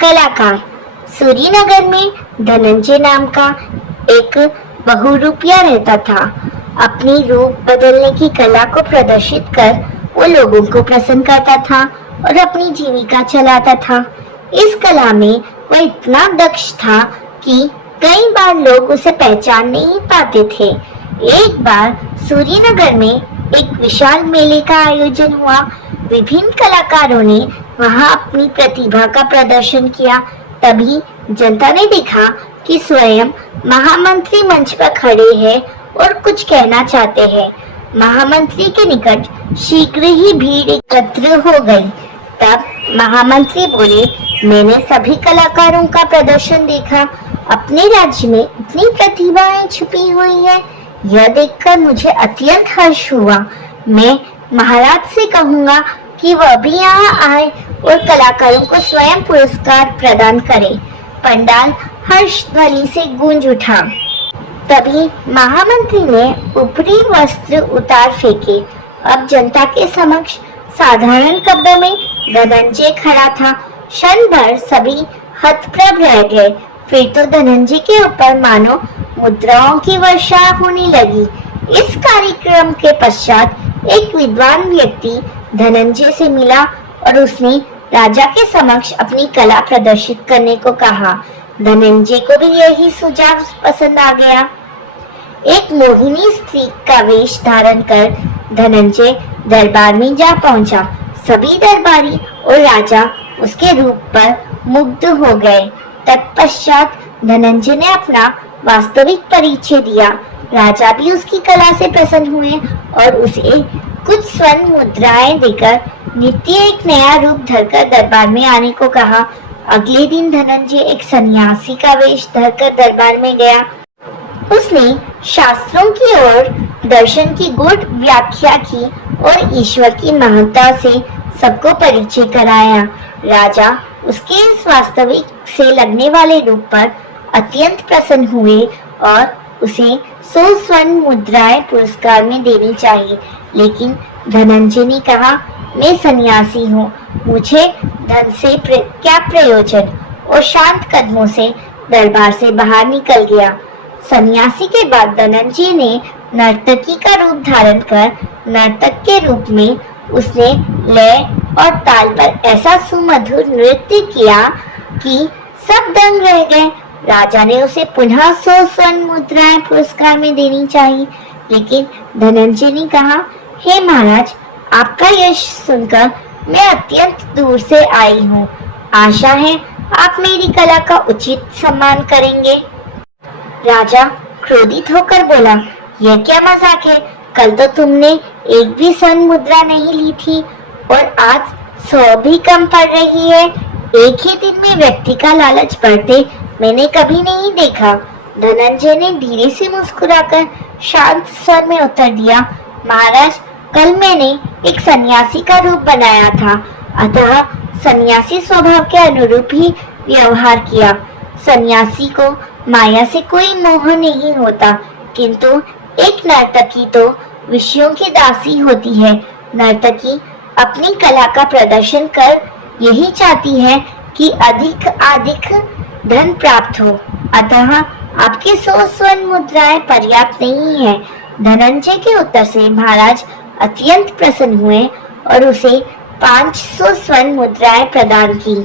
कलाकार। सूरीनगर में धनंजय नाम का एक बहुरूपिया रहता था। अपनी रूप बदलने की कला को प्रदर्शित कर वो लोगों को प्रसन्न करता था और अपनी जीविका चलाता था। इस कला में वह इतना दक्ष था कि कई बार लोग उसे पहचान नहीं पाते थे। एक बार सूरीनगर में एक विशाल मेले का आयोजन हुआ। विभिन्न कलाकारों ने वहां अपनी प्रतिभा का प्रदर्शन किया। तभी जनता ने देखा कि स्वयं महामंत्री मंच पर खड़े हैं और कुछ कहना चाहते हैं। महामंत्री के निकट शीघ्र ही भीड़ एकत्र हो गई। तब महामंत्री बोले, मैंने सभी कलाकारों का प्रदर्शन देखा। अपने राज्य में इतनी प्रतिभाएं छुपी हुई है, यह देखकर मुझे अत्यंत हर्ष हुआ। मैं महाराज से कहूंगा कि वह भी यहाँ आए और कलाकारों को स्वयं पुरस्कार प्रदान करे। पंडाल हर्ष ध्वनि से गूंज उठा। तभी महामंत्री ने ऊपरी वस्त्र उतार फेंके। अब जनता के समक्ष साधारण कपड़ों में धनंजय खड़ा था। क्षण भर सभी हतप्रभ रह गए। फिर तो धनंजय के ऊपर मानो मुद्राओं की वर्षा होने लगी। इस कार्यक्रम के पश्चात एक विद्वान व्यक्ति धनंजय से मिला और उसने राजा के समक्ष अपनी कला प्रदर्शित करने को कहा। धनंजय को भी यही सुझाव पसंद आ गया। एक मोहिनी स्त्री का वेश धारण कर धनंजय दरबार में जा पहुंचा। सभी दरबारी और राजा उसके रूप पर मुग्ध हो गए। तत्पश्चात धनंजय ने अपना वास्तविक परिचय दिया। राजा भी उसकी कला से प्रसन्न हुए और उसे कुछ स्वर्ण मुद्राएं देकर नित्य एक नया रूप धरकर दरबार में आने को कहा। अगले दिन धनंजय एक सन्यासी का वेश धरकर दरबार में गया। उसने शास्त्रों की ओर दर्शन की गूढ़ व्याख्या की और ईश्वर की महत्ता से सबको परिचय कराया। राजा उसके इस वास्तविक से लगने वाले रूप पर अत्यंत प्रसन्न हुए और उसे 100 स्वर्ण मुद्राएं पुरस्कार में देनी चाहिए। लेकिन धनंजय ने कहा, मैं सन्यासी हूँ, मुझे धन से क्या प्रयोजन, और शांत कदमों से दरबार से बाहर निकल गया। सन्यासी के बाद धनंजय ने नर्तकी का रूप धारण कर नर्तक के रूप में उसने लय और ताल पर ऐसा सुमधुर नृत्य किया कि सब दंग रह गए। राजा ने उसे पुनः 100 स्वर्ण मुद्राएं पुरस्कार में देनी चाहिए। लेकिन धनंजय ने कहा, हे महाराज, आपका यश सुनकर मैं अत्यंत दूर से आई हूँ। आशा है आप मेरी कला का उचित सम्मान करेंगे। राजा क्रोधित होकर बोला, यह क्या मजाक है? कल तो तुमने एक भी स्वर्ण मुद्रा नहीं ली थी और आज 100 भी कम पड़ रही है। एक ही दिन में व्यक्ति का लालच बढ़ते मैंने कभी नहीं देखा। धनंजय ने धीरे से मुस्कुराकर शांत स्वर में उत्तर दिया, महाराज, कल मैंने एक सन्यासी का रूप बनाया था, अतः सन्यासी स्वभाव के अनुरूप ही व्यवहार किया। सन्यासी को माया से कोई मोह नहीं होता, किंतु एक नर्तकी तो विषयों की दासी होती है। नर्तकी अपनी कला का प्रदर्शन कर यही चाहती है कि अधिक धन प्राप्त हो, अतः आपके 100 स्वर्ण मुद्राएं पर्याप्त नहीं है। धनंजय के उत्तर से महाराज अत्यंत प्रसन्न हुए और उसे 500 स्वर्ण मुद्राएं प्रदान की।